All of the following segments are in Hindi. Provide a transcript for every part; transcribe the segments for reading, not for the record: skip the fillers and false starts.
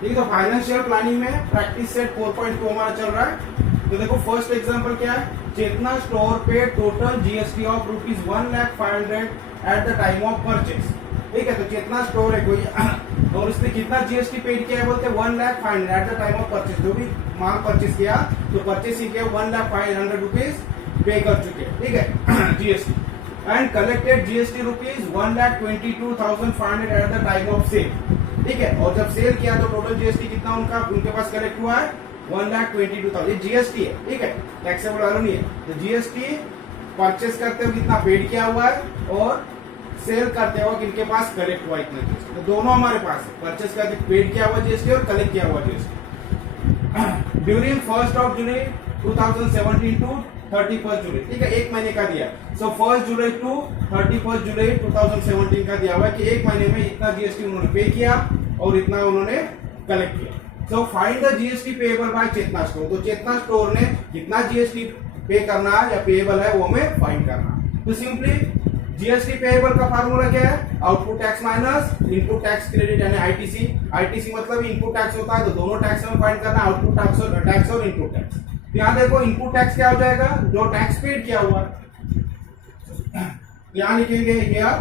ठीक है, तो फाइनेंशियल प्लानिंग में प्रैक्टिस सेट 4.2 हमारा चल रहा है। तो देखो फर्स्ट एग्जांपल क्या है, चेतना स्टोर पे total GST of ₹1,05,000 eight the time of purchase. ठीक है, तो चेतना स्टोर है कोई और उसने कितना जीएसटी पेड किया है, बोलते हैं 1,05,000 eight the time of purchase. जो भी माल परचेस किया तो परचेस ही किया 1,05,000 रुपीज पे कर चुके हैं। ठीक है GST and collected GST ₹1,22,500 at the time of sale. ठीक है, और जब सेल किया तो टोटल जीएसटी कितना उनके पास कलेक्ट हुआ है 1,22,000। ये जीएसटी है। ठीक है, टैक्सेबल अर्न नहीं है। तो जीएसटी परचेस करते हुए कितना पेड किया हुआ है और सेल करते हुए किनके पास कलेक्ट हुआ इतना जीएसटी। तो दोनों हमारे पास है, परचेस करके पेड किया हुआ जीएसटी और कलेक्ट किया हुआ जीएसटी ड्यूरिंग 1 जुलाई 2017 टू 31 जुलाई। ठीक है, एक महीने का दिया। सो 1 जुलाई टू 31 जुलाई 2017 का दिया हुआ है कि एक महीने में इतना जीएसटी उन्होंने पे किया और इतना उन्होंने कलेक्ट किया। So find the GST payable by Chetna store. तो चेतना स्टोर ने कितना जीएसटी पे करना है या पेएबल है वो हमें फाइंड करना है। तो सिंपली जीएसटी पेएबल का फार्मूला क्या है, output tax minus input tax credit यानी आईटीसी। आईटीसी मतलब इनपुट टैक्स होता है, तो दोनों टैक्स हमें फाइंड करना है, आउटपुट टैक्स और इनपुट टैक्स। यहाँ देखो इनपुट टैक्स क्या हो जाएगा, जो टैक्स पेड किया हुआ है, यहाँ लिखेंगे हियर।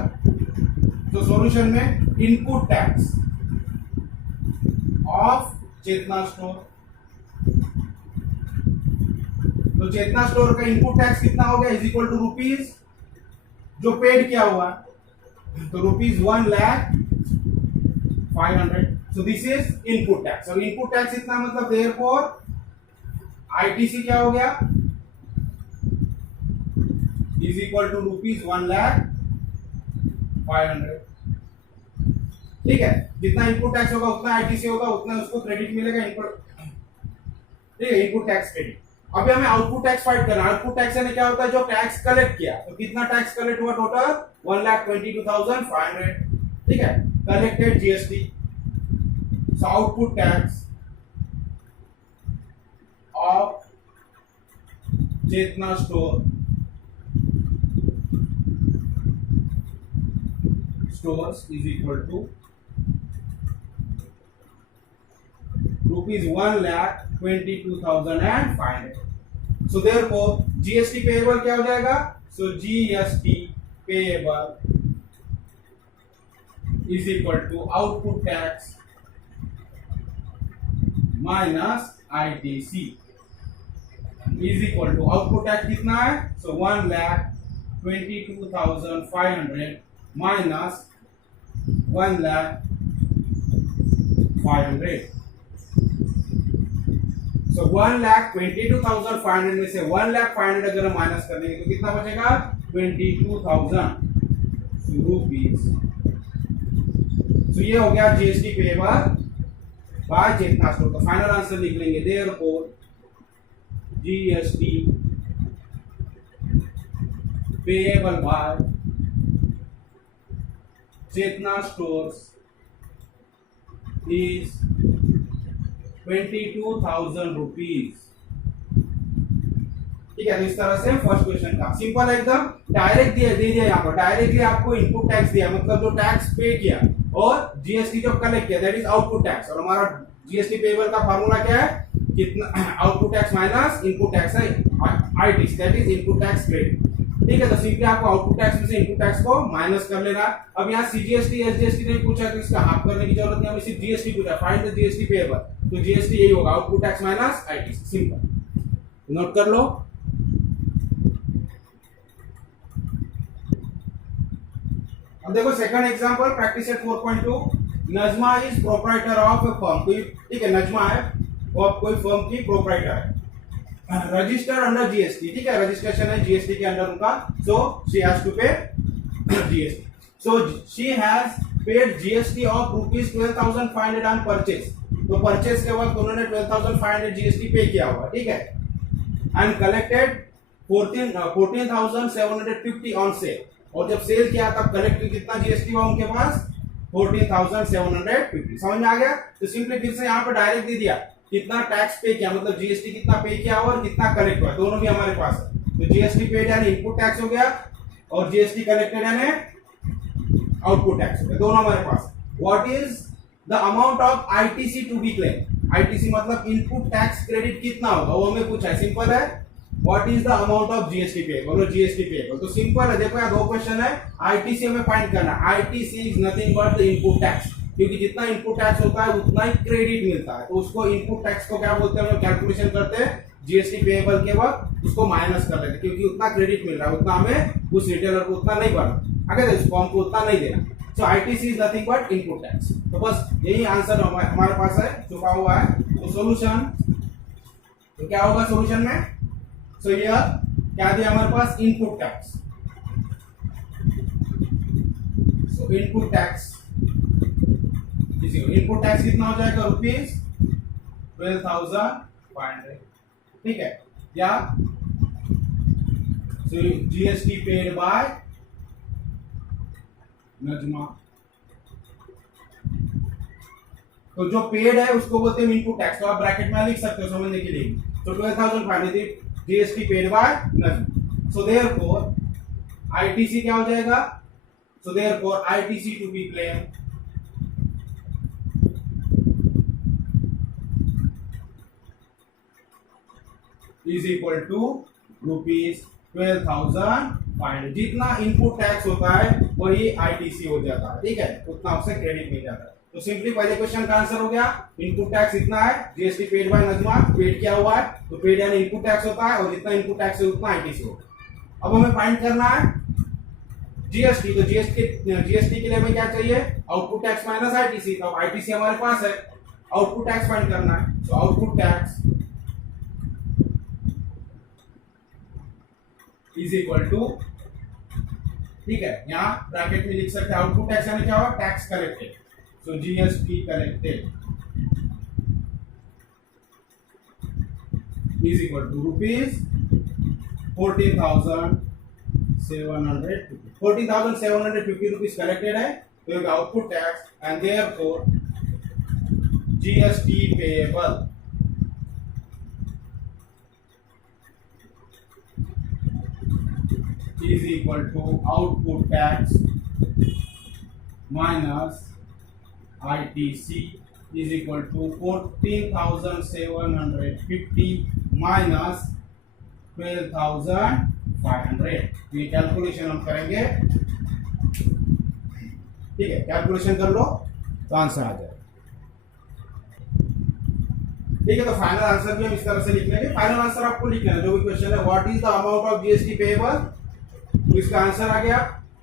तो सॉल्यूशन में input tax of Chetna store. तो चेतना स्टोर का इनपुट टैक्स कितना हो गया, इज इक्वल टू रुपीज जो पेड किया हुआ है, तो ₹1,05,000। So this is input tax. और इनपुट टैक्स इतना मतलब देयरफॉर आईटीसी क्या हो गया, इज इक्वल टू ₹1,05,000। ठीक है, जितना इनपुट टैक्स होगा उतना आईटीसी होगा, उतना उसको क्रेडिट मिलेगा इनपुट। ठीक है, इनपुट टैक्स क्रेडिट। अभी हमें आउटपुट टैक्स फाइंड करना है। आउटपुट टैक्स यानी क्या होता है, जो टैक्स कलेक्ट किया। तो कितना टैक्स कलेक्ट हुआ टोटल 1,22,500। ठीक है, collected GST. So output tax of Chetna stores is equal to ₹1,22,500. So therefore GST payable क्या हो जाएगा, so GST payable is equal to output tax minus ITC is equal to output tax कितना है, so 1,22,500 minus 1,05,000। सो 1,22,500 में से 1,05,000 अगर हम माइनस कर देंगे तो कितना बचेगा 22,000 रुपीज। तो ये हो गया GST payable by Chetna store. तो फाइनल आंसर लिख लेंगे, therefore GST payable by Chetna stores is 22,000 rupees. ठीक है, तो इस तरह से फर्स्ट क्वेश्चन का सिंपल एकदम डायरेक्ट दे दिया। यहाँ पर डायरेक्टली आपको इनपुट टैक्स दिया, मतलब जो टैक्स पे किया और जीएसटी जो कलेक्ट किया, दैट इज आउटपुट टैक्स। और हमारा जीएसटी पेएबल का फार्मूला क्या है, कितना output tax minus input tax है ITC, that is input tax credit. ठीक है, तो सिंपली आपको आउटपुट टैक्स में से इनपुट टैक्स को माइनस कर लेना। अब यहाँ सीजीएसटी एसजीएसटी नहीं पूछा तो इसका हाफ करने की जरूरत नहीं, हमें सिर्फ जीएसटी पूछा, फाइंड द जीएसटी पेएबल। तो जीएसटी यही होगा, output tax minus ITC. Simple, note कर लो। अब देखो second example, practice set 4.2। Najma is proprietor of A firm. कोई, ठीक है, नजमा है वो कोई फर्म की प्रोप्राइटर है, रजिस्टर्ड अंडर जीएसटी। ठीक है, रजिस्ट्रेशन है जीएसटी के अंडर उनका। सो शी हैज टू पे GST. So she has paid GST of ₹12,500 on purchase. तो परचेस के वक्त उन्होंने 12,500 जीएसटी पे किया हुआ। ठीक है, एंड कलेक्टेड 14,750 ऑन सेल। और जब सेल किया तब कलेक्ट कितना जीएसटी हुआ उनके पास 14,750। समझ में आ गया। तो सिंपली फिर से यहाँ पर डायरेक्ट दे दिया कितना टैक्स पे किया, मतलब जीएसटी कितना पे किया और कितना कलेक्ट हुआ, दोनों भी हमारे पास है। तो जीएसटी पेड यानी इनपुट टैक्स हो गया और जीएसटी कलेक्टेड यानी आउटपुट टैक्स हो गया, दोनों हमारे पास। What is the amount of ITC to be claim. ITC मतलब इनपुट टैक्स क्रेडिट कितना होगा वो हमें पूछा है। सिंपल है, what is the amount of GST payable और जीएसटी पेएबल। तो सिंपल है, देखो यहाँ दो क्वेश्चन है, आईटीसी हमें फाइंड करना है। ITC is nothing but the input tax, क्योंकि जितना इनपुट टैक्स होता है उतना ही क्रेडिट मिलता है, तो उसको इनपुट टैक्स को क्या बोलते हैं, हम कैलकुलेशन करते हैं जीएसटी पेएबल के वक्त उसको माइनस कर लेते हैं, क्योंकि उतना क्रेडिट मिल रहा है उतना हमें उस रिटेलर को उतना नहीं भरना, अगर इसको हमको उतना नहीं देना। So ITC is nothing but input tax. तो बस यही आंसर हमारे पास है, छुपा हुआ है। तो सॉल्यूशन तो क्या होगा सॉल्यूशन में, सो ये क्या दिया हमारे पास, input tax. So input tax input tax कितना हो जाएगा, ₹12,500, ठीक है। या जीएसटी पेड बाय नजमा। तो जो पेड है उसको बोलते हैं इनपुट टैक्स, तो आप ब्रैकेट में लिख सकते हो समझने के लिए। तो 12,500 GST paid by Najma. So therefore ITC क्या हो जाएगा, so therefore ITC to be claim is equal to ₹12,500। जितना इनपुट टैक्स होता है वही आईटीसी हो जाता है, ठीक है, उतना उससे क्रेडिट मिल जाता है। तो सिंपली पहले क्वेश्चन का आंसर हो गया, इनपुट टैक्स इतना है, GST paid by Najma, paid क्या हुआ है, तो पेड यानी इनपुट टैक्स होता है और जितना इनपुट टैक्स है उतना आईटीसी होगा। अब हमें फाइंड करना है जीएसटी, तो जीएसटी के लिए हमें क्या चाहिए, आउटपुट टैक्स माइनस आईटीसी। तो आईटीसी हमारे पास है, आउटपुट टैक्स फाइंड करना है। तो output tax is equal to, ठीक है, यहाँ ब्रैकेट में लिख सकते हैं आउटपुट टैक्स यानी क्या होगा, tax collected. So GST collected is equal to ₹14,750 rupees collected है, तो output tax and therefore GST payable is equal to output tax minus ITC is equal to 14,750 minus 12,500। ये कैलकुलेशन हम करेंगे, ठीक है, कैलकुलेशन कर लो तो आंसर आ जाए, ठीक है। तो फाइनल आंसर भी हम इस तरह से लिख लेंगे। फाइनल आंसर आपको लिख लेना जो भी क्वेश्चन है, what is the amount of GST payable, तो इसका आंसर आ गया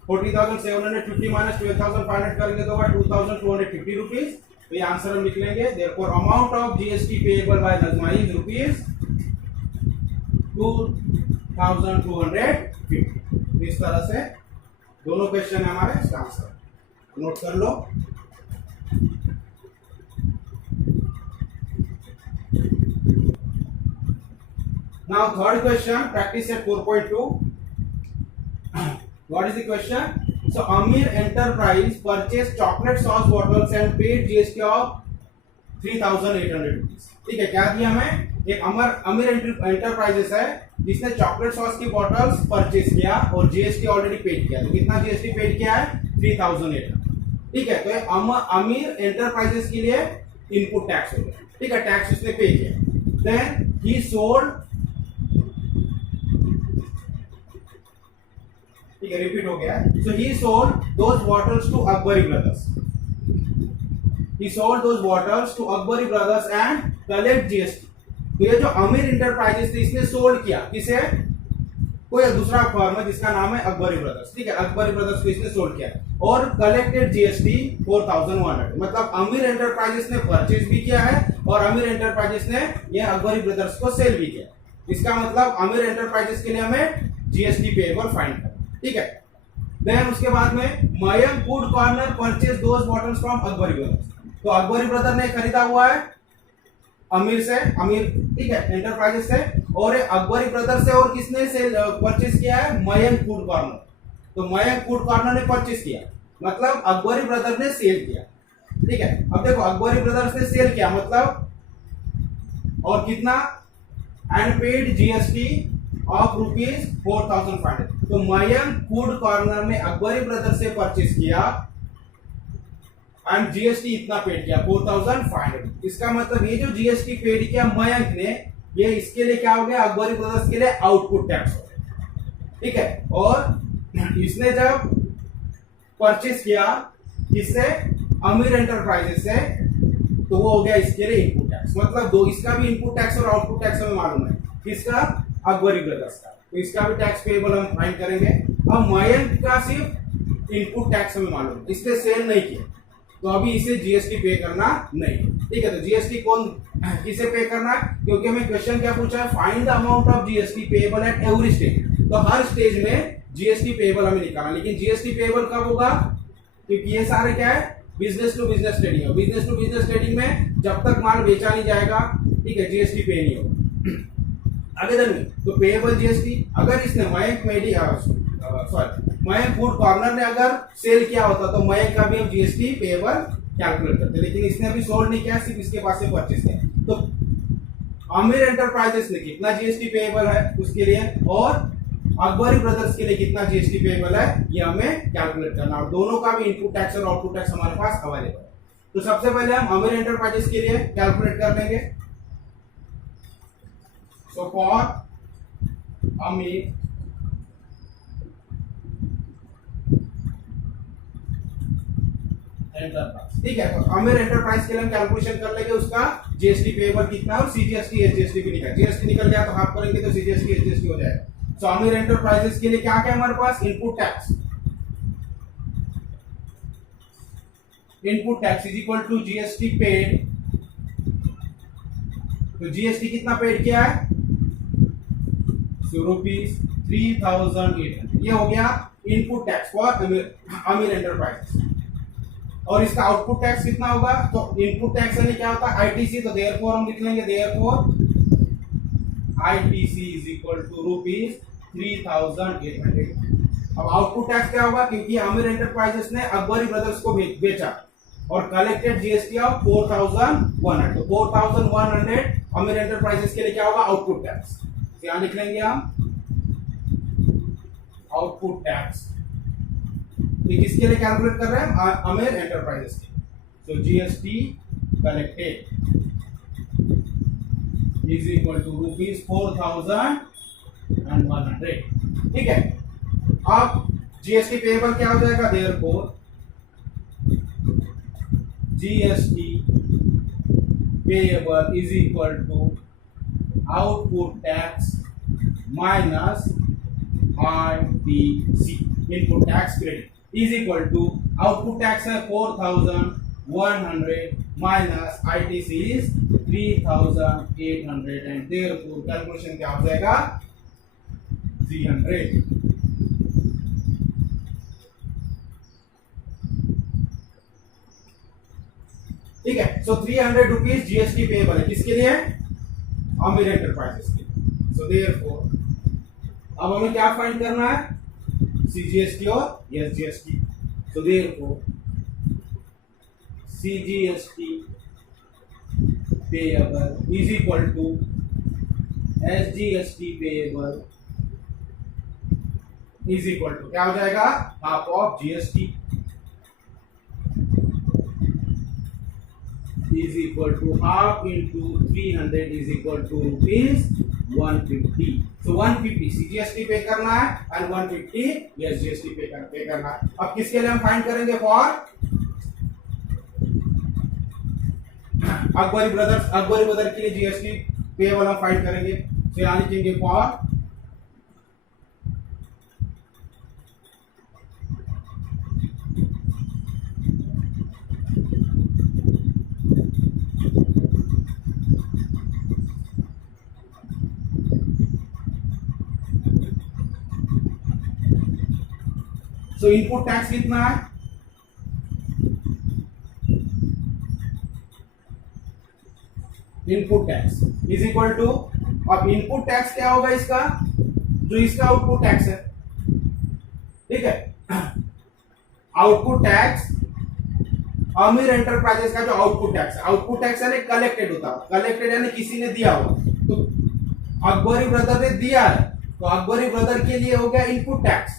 40,750 माइनस 12,500 करेंगे तो होगा 2,250 रुपीज। तो ये आंसर हम लिख लेंगे, therefore amount of GST payable bye Najma is ₹2,250। इस तरह से दोनों क्वेश्चन है हमारे, इसका आंसर नोट कर लो। Now third question, practice set 4.2. What is the question? So Amir Enterprise purchased chocolate sauce bottles and paid GST of 3,800 rupees। ठीक है, क्या दिया हमें, एक अमीर एंटरप्राइजेस है जिसने चॉकलेट सॉस की बॉटल्स परचेज किया और जीएसटी ऑलरेडी पेड किया। तो कितना जीएसटी पेड किया है, 3,800। ठीक है, तो अमीर एंटरप्राइजेस के लिए इनपुट टैक्स हो गया, ठीक है, टैक्स उसने पे किया। देन ही सोल्ड, ठीक है, रिपीट हो गया। So he sold those bottles to Akbari Brothers, he sold those bottles to Akbari brothers and collect GST। तो ये जो अमीर इंटरप्राइजेस थी इसने सोल्ड किया किसे, कोई दूसरा फर्म है जिसका नाम है अकबरी ब्रदर्स, ठीक है, अकबरी ब्रदर्स को इसने सोल्ड किया और कलेक्टेड जीएसटी 4,100। मतलब अमीर एंटरप्राइजेस ने परचेज भी किया है और अमीर एंटरप्राइजेस ने ये अकबरी ब्रदर्स को सेल भी किया। इसका मतलब अमीर एंटरप्राइजेस के लिए हमें जीएसटी पेएबल फाइंड करना, ठीक है। देन उसके बाद में Mayank food corner purchase those bottles from Akbari brothers. तो अकबरी ब्रदर ने खरीदा हुआ है अमीर से, अमीर, ठीक है, एंटरप्राइजेस से, और अकबरी ब्रदर से और किसने सेल परचेज किया है, मयंक फूड कॉर्नर। तो मयंक फूड कॉर्नर ने परचेज किया, मतलब अकबरी ब्रदर ने सेल किया, ठीक है। अब देखो अकबरी ब्रदर्स ने सेल किया मतलब और कितना, एंड पेड जीएसटी ऑफ ₹4,500। तो मयंक फूड कॉर्नर ने अकबरी ब्रदर से परचेज किया एंड जीएसटी इतना पेड किया 4500। इसका मतलब ये जो जीएसटी पेड किया मयंक ने, ये इसके लिए क्या हो गया, अकबरी ब्रदर्स के लिए आउटपुट टैक्स हो गया, ठीक है। और इसने जब परचेस किया किससे, अमीर एंटरप्राइजेस से, तो वो हो गया इसके लिए इनपुट टैक्स। मतलब दो, इसका भी इनपुट टैक्स और आउटपुट टैक्स हमें मालूम है, किसका, अकबरी ब्रदर्स का, तो इसका भी टैक्स पेएबल हम फाइंड करेंगे। अब मयंक का सिर्फ इनपुट टैक्स हमें मालूम है, इसने सेल नहीं किया, तो अभी इसे जीएसटी पे करना नहीं, ठीक है। तो जीएसटी कौन किसे पे करना है, क्योंकि हमें क्वेश्चन क्या पूछा है, find the amount of GST payable at every stage. तो हर स्टेज में जीएसटी पेएबल हमें निकालना, लेकिन जीएसटी पेएबल कब होगा, क्योंकि ये सारे क्या है, बिजनेस टू बिजनेस ट्रेडिंग है। बिजनेस टू बिजनेस ट्रेडिंग में जब तक माल बेचा नहीं जाएगा, ठीक है, जीएसटी पे नहीं होगा। आवेदन में तो पेएबल जीएसटी, अगर इसने मयंक मयंक फूड कॉर्नर ने अगर सेल किया होता तो मयंक का भी हम जीएसटी पेएबल कैलकुलेट करते, लेकिन इसने अभी सोल्ड नहीं किया, सिर्फ इसके पास से परचेस किया। तो आमिर एंटरप्राइजेस ने कितना जीएसटी पेएबल है उसके लिए, और अकबरी ब्रदर्स के लिए कितना जीएसटी पेएबल है, ये हमें कैलकुलेट करना, और दोनों का भी इनपुट टैक्स और आउटपुट टैक्स हमारे पास अवेलेबल है। तो सबसे पहले हम आमिर एंटरप्राइजेस के लिए कैलकुलेट कर लेंगे। सो फॉर आमिर एंटरप्राइज, ठीक है, तो आमिर एंटरप्राइज के लिए हम कैलकुलेशन कर लेंगे, उसका जीएसटी पेएबल कितना है, और सीजीएसटी एसजीएसटी भी निकल, जीएसटी निकल गया तो हाफ करेंगे तो सीजीएसटी एसजीएसटी हो जाएगा। तो आमिर एंटरप्राइजेस के लिए क्या क्या हमारे पास, input tax, input tax is equal to GST paid. तो जीएसटी कितना पेड किया है, ₹3,800, ये हो गया input tax for Aamir Enterprises. और इसका आउटपुट टैक्स कितना होगा, तो इनपुट टैक्स यानी क्या होता है, आईटीसी, तो देयरफॉर हम लिख लेंगे, therefore ITC is equal to ₹3,800। अब आउटपुट टैक्स क्या होगा, क्योंकि आमिर एंटरप्राइजेस ने अकबरी ब्रदर्स को बेचा और कलेक्टेड जीएसटी ऑफ 4,100, तो 4,100 आमिर एंटरप्राइजेस के लिए क्या होगा, आउटपुट टैक्स। क्या लिख लेंगे हम, आउटपुट टैक्स, ये किसके लिए कैलकुलेट कर रहे हैं, आमिर एंटरप्राइजेस के। तो GST collected is equal to ₹4,100, ठीक है। अब जीएसटी पेएबल क्या हो जाएगा, therefore GST payable is equal to output tax minus ITC, input tax credit, is equal to output tax है 4,100 माइनस ITC is 3,800, and therefore calculation क्या हो जाएगा, 300। ठीक है, सो 300 रुपीज जीएसटी पेएबल है, किसके लिए, आमिर एंटरप्राइजेस के लिए। सो देयरफॉर अब हमें क्या फाइंड करना है, सीजीएसटी और SGST. So therefore CGST payable is equal to SGST payable is equal to क्या हो जाएगा, half of GST is equal to half into 300 is equal to ₹150. So 150 CGST पे करना है and 150 SGST पे करना है। अब किसके लिए हम फाइंड करेंगे, फॉर अकबरी ब्रदर के लिए जीएसटी पेएबल हम फाइंड करेंगे। तो यहाँ लिखेंगे फॉर तो इनपुट टैक्स कितना है, input tax is equal to, अब इनपुट टैक्स क्या होगा इसका, जो इसका आउटपुट टैक्स है, ठीक है। आउटपुट टैक्स आमिर एंटरप्राइजेस का जो आउटपुट टैक्स है, आउटपुट टैक्स यानी कलेक्टेड होता है, कलेक्टेड यानी किसी ने दिया हो, तो अकबरी ब्रदर ने दिया है, तो अकबरी ब्रदर के लिए हो गया इनपुट टैक्स,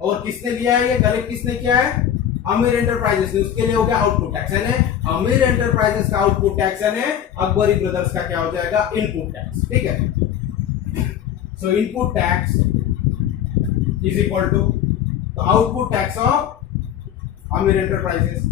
और किसने लिया है, ये कलेक्ट किसने किया है, अमीर एंटरप्राइजेस ने, उसके लिए हो गया आउटपुट टैक्स, यानी अमीर एंटरप्राइजेस का आउटपुट टैक्स यानी अकबरी ब्रदर्स का क्या हो जाएगा, इनपुट टैक्स। ठीक है, so input tax is equal to output tax of Amir enterprises.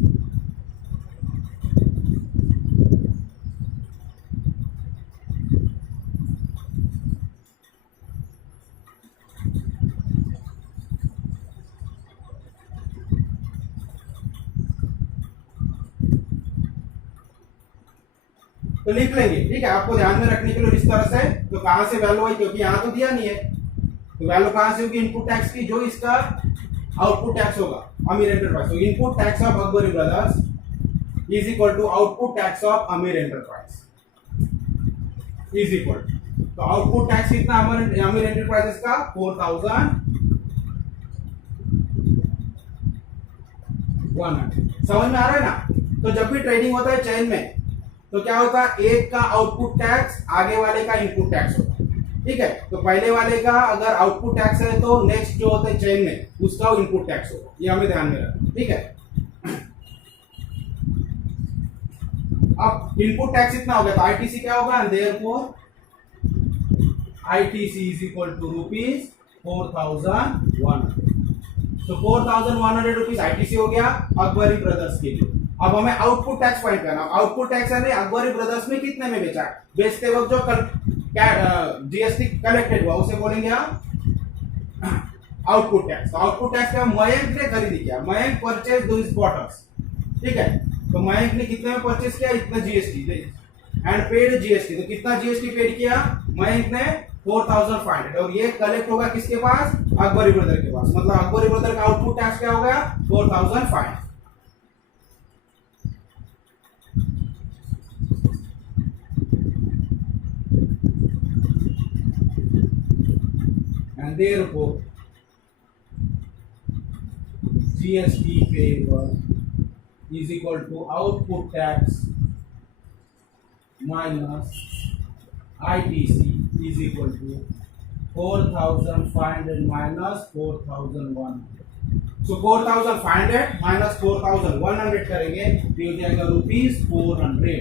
तो लिख लेंगे, ठीक है, आपको ध्यान में रखने के लिए इस तरह से। तो कहां से वैल्यू आई, क्योंकि यहां तो दिया नहीं है, तो वैल्यू कहां से होगी, इनपुट टैक्स की, जो इसका आउटपुट टैक्स होगा अमीर एंटरप्राइज। तो input tax of Akbari brothers is equal to output tax of Amir enterprise is equal. तो आउटपुट टैक्स कितना अमीर एंटरप्राइजेस का, 4100। समझ में आ रहा है ना। तो जब भी ट्रेडिंग होता है चेन में, तो क्या होता है, एक का आउटपुट टैक्स आगे वाले का इनपुट टैक्स होता है। ठीक है, तो पहले वाले का अगर आउटपुट टैक्स है तो नेक्स्ट जो होता है चेन में उसका इनपुट टैक्स होगा, ये हमें ध्यान में रखना। ठीक है, अब इनपुट टैक्स इतना हो गया तो आईटीसी क्या होगा, therefore ITC is equal to rupees 4100। तो 4100 रुपीज आईटीसी हो गया अकबरी ब्रदर्स के लिए। अब हमें आउटपुट टैक्स फाइंड करना। आउटपुट टैक्स है अकबरी ब्रदर्स में कितने में बेचा, बेचते वक्त जो जीएसटी कलेक्टेड हुआ उसे बोलेंगे हम आउटपुट टैक्स। तो आउटपुट टैक्स का मयंक ने खरीदी किया, मयंक परचेज दिस क्वार्टर्स। ठीक है, तो मयंक ने कितने में परचेज किया, इतना जीएसटी एंड पेड जीएसटी। तो कितना जीएसटी पेड किया मयंक ने, 4500। और ये कलेक्ट होगा किसके पास, अकबरी ब्रदर के पास। मतलब अकबरी ब्रदर का आउटपुट टैक्स क्या हो गया, 4500। and therefore GST payable is equal to output tax minus ITC is equal to 4500 minus 4100. So 4500 minus 4100 करेंगे तो हो जाएगा ₹400।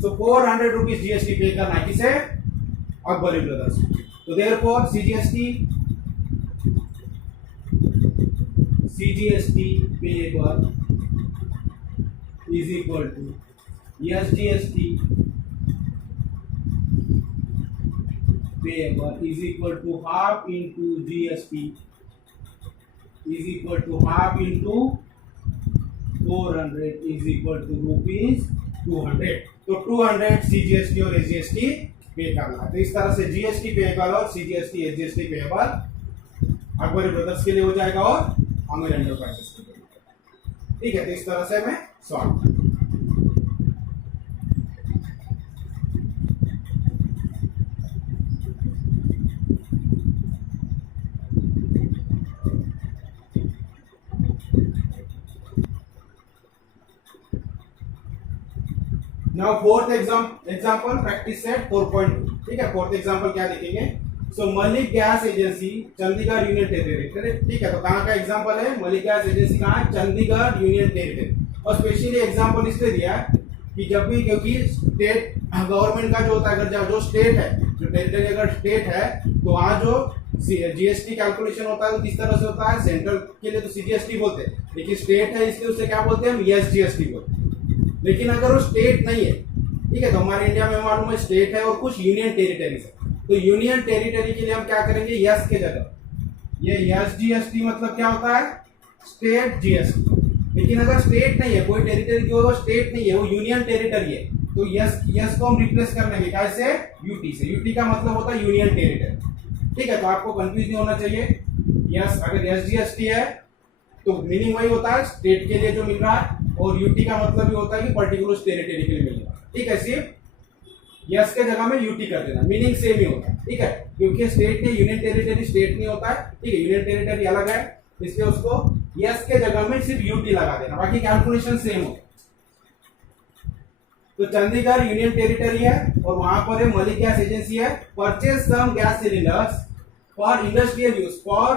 So 400 रुपीज जीएसटी पे करना है किसे, अकबरी ब्रदर्स। तो therefore CGST payable is equal to SGST payable is equal to half into GST is equal to half into 400 is equal to ₹200। तो 200 CGST और SGST पे करना है। तो इस तरह से जीएसटी पेएबल और CGST SGST payable Akbari brothers के लिए हो जाएगा और अमीर एंटरप्राइजेस के लिए। ठीक है, तो इस तरह से मैं solve. Now fourth example practice set 4.2। ठीक है, फोर्थ एग्जांपल क्या देखेंगे, so Malik gas Agency Chandigarh union territory. ठीक है, तो कहाँ का एग्जांपल है, मलिक गैस एजेंसी कहाँ है, चंडीगढ़ यूनियन टेरिटरी। और स्पेशली एग्जांपल इसलिए दिया है कि जब भी, क्योंकि स्टेट गवर्नमेंट का जो होता है, अगर जो स्टेट है, जो टेरिटरी अगर स्टेट है तो वहाँ जो जीएसटी कैलकुलेशन होता है तो किस तरह से होता है, सेंट्रल के लिए तो सीजीएसटी बोलते हैं, लेकिन स्टेट है इसलिए उसे क्या बोलते हैं, हम एसजीएसटी बोलते हैं। लेकिन अगर वो स्टेट नहीं है, ठीक है, तो हमारे इंडिया में मालूम है स्टेट है और कुछ यूनियन टेरिटरीज है, तो यूनियन टेरिटरी के लिए हम क्या करेंगे, यस के जगह ये एसजीएसटी मतलब क्या होता है, स्टेट जीएसटी। लेकिन अगर स्टेट नहीं है, कोई टेरिटरी जो है वो स्टेट नहीं है, वो यूनियन टेरिटरी है, तो यस को हम रिप्लेस कर लेंगे कैसे, यूटी से। यूटी का मतलब होता है यूनियन टेरिटरी। ठीक है, तो आपको कंफ्यूज नहीं होना चाहिए। यस, अगर एसजीएसटी है तो मीनिंग वही होता है स्टेट के लिए जो मिल रहा है, और यूटी का मतलब ये होता है कि पर्टिकुलर टेरिटरी के लिए मिल रहा है। ठीक है, सिर्फ यस के जगह में यूटी कर देना, मीनिंग सेम ही होता है। ठीक है, क्योंकि स्टेट नहीं, यूनियन टेरिटरी स्टेट नहीं होता है। ठीक है, यूनियन टेरिटरी अलग है, इसलिए उसको यस के जगह में सिर्फ यूटी लगा देना, बाकी कैलकुलेशन सेम हो। तो चंडीगढ़ यूनियन टेरिटरी है और वहां पर मलिक गैस एजेंसी है। Purchase some gas cylinders for industrial use for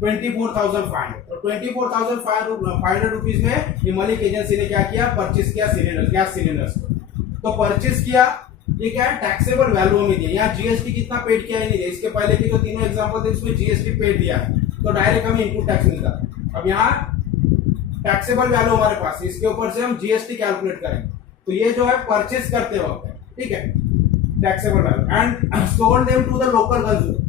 24,500। तो 24,500 रुपीज में ये मलिक एजेंसी ने क्या किया, परचेस किया सिलेंडर, गैस सिलेंडर्स को। तो परचेस किया, ये क्या है, टैक्सेबल वैल्यू में दिया। यहाँ जीएसटी कितना पेड किया है नहीं दिया। इसके पहले की जो तीनों एग्जांपल थे उसमें जीएसटी पेड दिया है, तो डायरेक्ट हमें इनपुट टैक्स मिलता है। अब यहाँ टैक्सेबल वैल्यू हमारे पास, इसके ऊपर से हम जीएसटी कैलकुलेट करेंगे। तो ये जो है परचेस करते वक्त है, ठीक है, taxable value. And sold them to the local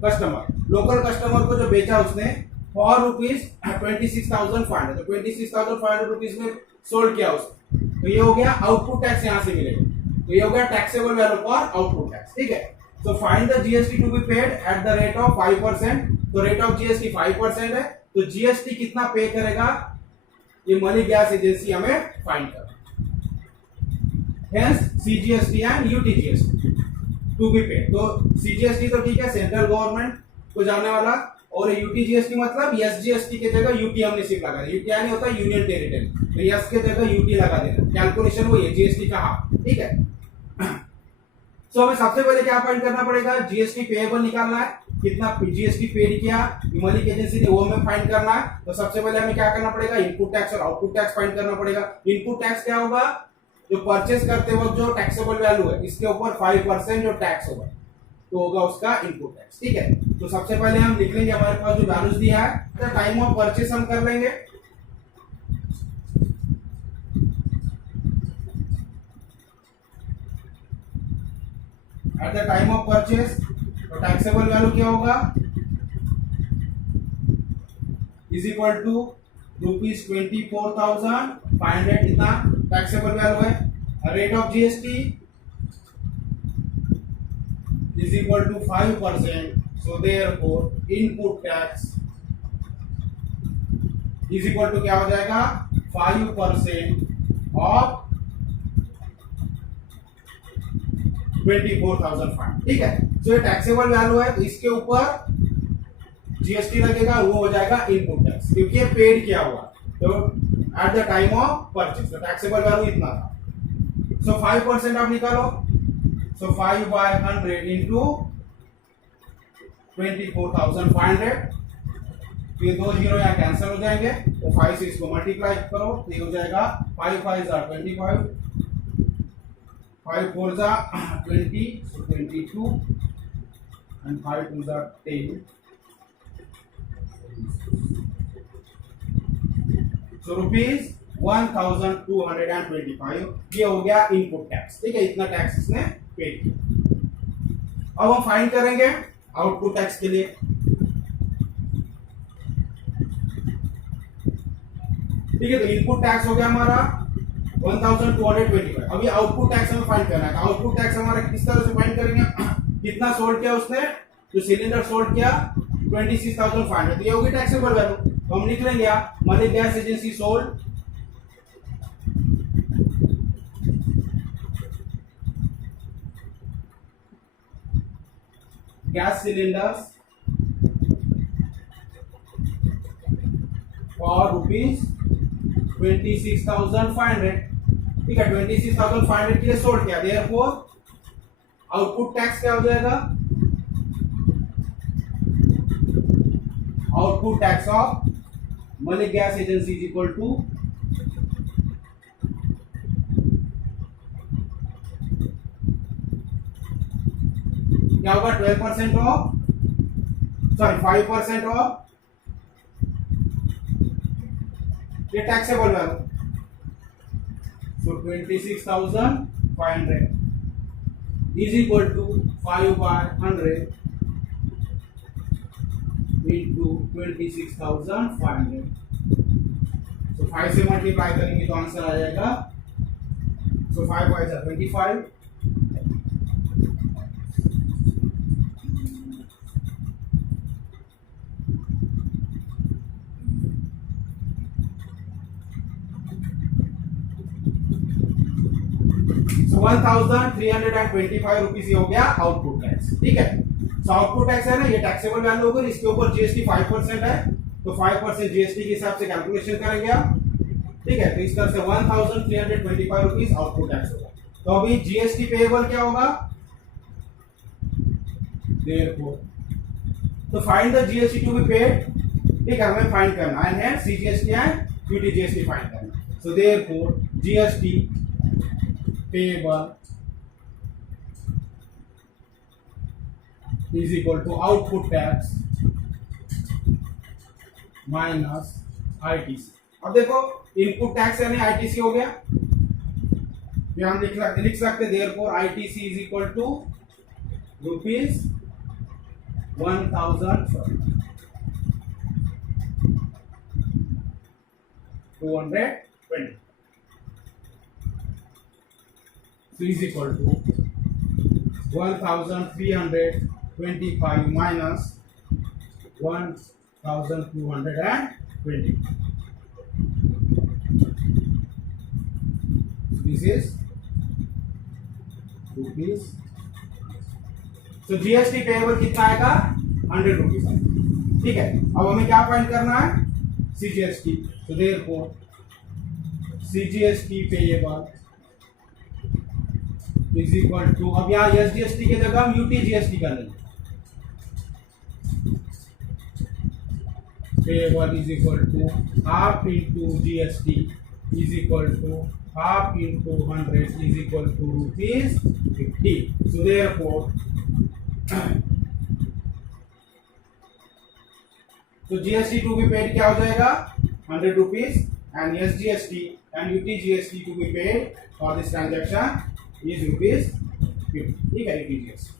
customer, local customer को जो बेचा उसने फॉर रुपीज 26,500, तो 26,500 रुपीज में सोल्ड किया उसने। तो ये हो गया आउटपुट टैक्स, यहाँ से मिलेगा। तो ये हो गया taxable value for output tax, ठीक है। So find the GST to be paid at the rate of 5%। तो रेट ऑफ जीएसटी 5% है, तो जीएसटी कितना पे करेगा ये मलिक गैस एजेंसी हमें फाइंड कर। Hence CGST and UTGST to be paid. तो सीजीएसटी तो ठीक है, सेंट्रल गवर्नमेंट को जाने वाला, और यूटीजीएसटी मतलब एसजीएसटी की जगह यूटी हमने सिर्फ लगा दिया। यूटी यानी होता है यूनियन टेरिटरी, तो एस के जगह यूटी लगा देना, कैलकुलेशन वही है जीएसटी का, ठीक है। सो हमें सबसे पहले क्या फाइंड करना पड़ेगा, जीएसटी पेएबल निकालना है, कितना जीएसटी पेड किया मलिक एजेंसी ने, वो हमें फाइंड करना है। तो सबसे पहले हमें क्या करना पड़ेगा, इनपुट टैक्स और आउटपुट टैक्स फाइंड करना पड़ेगा। इनपुट टैक्स क्या होगा, जो परचेस करते वक्त जो टैक्सेबल वैल्यू है इसके ऊपर 5% जो टैक्स होगा, तो होगा उसका इनपुट टैक्स, ठीक है। तो सबसे पहले हम लिख लेंगे हमारे पास जो वैल्यूज दिया है, तो टाइम ऑफ परचेस हम कर लेंगे। Eight the time of purchase, तो टैक्सेबल वैल्यू क्या होगा, इज इक्वल टू रुपीज 24,500, इतना टैक्सेबल वैल्यू है। Rate of GST is equal to 5%, so therefore input tax is equal to क्या हो जाएगा, 5% of 24,500, ठीक है। जो ये टैक्सेबल वैल्यू है, तो इसके ऊपर जीएसटी लगेगा, वो हो जाएगा इनपुट टैक्स, क्योंकि ये पेड किया हुआ। तो eight the time of purchase, तो टैक्सेबल वैल्यू इतना था। सो 5% आप निकालो, so 5/100 into 24,500, तो ये 2 जीरो यहाँ कैंसिल हो जाएंगे, तो 5 से इसको मल्टीप्लाई करो, तो ये हो जाएगा 5 5 are 25, 5 4 are 20, so 22, and 5 2 are 10, so rupees 1,225, ये हो गया इनपुट टैक्स, ठीक है। इतना टैक्स इसने पे किया। अब हम फाइंड करेंगे आउटपुट टैक्स के लिए। ठीक है, तो इनपुट टैक्स हो गया हमारा 1,225। अभी आउटपुट टैक्स हमें फाइंड करना है। आउटपुट टैक्स हमारा किस तरह से फाइंड करेंगे, कितना सोल्ड किया उसने, जो सिलेंडर सोल्ड किया 26,500, तो ये होगी टैक्सेबल वैल्यू। तो हम लिख लेंगे Malik gas agency sold gas cylinders for rupees 26,500, ठीक है। 26,500 के लिए सोल्ड किया, देयरफॉर आउटपुट टैक्स क्या हो जाएगा, output tax of Malik gas agency is equal to क्या होगा, 12% ऑफ, सॉरी 5% ऑफ ये taxable value, so 26,500 is equal to 5/100 into 26,500, सो 5 से मल्टीप्लाई करेंगे तो आंसर आ जाएगा, सो 5 5 are 25, so 1,325 रुपीज हो गया आउटपुट टैक्स, ठीक है। सो आउटपुट टैक्स है ना, ये टैक्सेबल वैल्यू होगी, इसके ऊपर जीएसटी 5% है, तो 5% जीएसटी के हिसाब से कैलकुलेशन करेंगे आप, ठीक है। तो इस तरह से 1,325 रुपीज आउटपुट टैक्स होगा। तो अभी जीएसटी पेएबल क्या होगा, therefore तो find the GST to be paid, ठीक है, हमें फाइंड करना है सीजीएसटी एंड यूटीजीएसटी फाइंड करना। So therefore GST payable is equal to output tax minus ITC. अब देखो इनपुट टैक्स यानी आईटीसी हो गया, फिर हम लिख सकते therefore ITC is equal to rupees 1220 so is equal to 1325 minus 1220. This is rupees. So GST payable कितना आएगा 100 रुपीज। ठीक है, अब हमें क्या फाइंड करना है CGST. so therefore CGST payable is equal to, अब यहाँ एसजीएसटी की जगह हम यूटीजीएसटी कर लेंगे। Payable is equal to half into GST is equal to half into 100 is equal to rupees 50। So therefore तो जीएसटी टू बी पेड क्या हो जाएगा 100 rupees and SGST and UTGST to be paid for this transaction is rupees 50। ठीक है, यूटीजीएसटी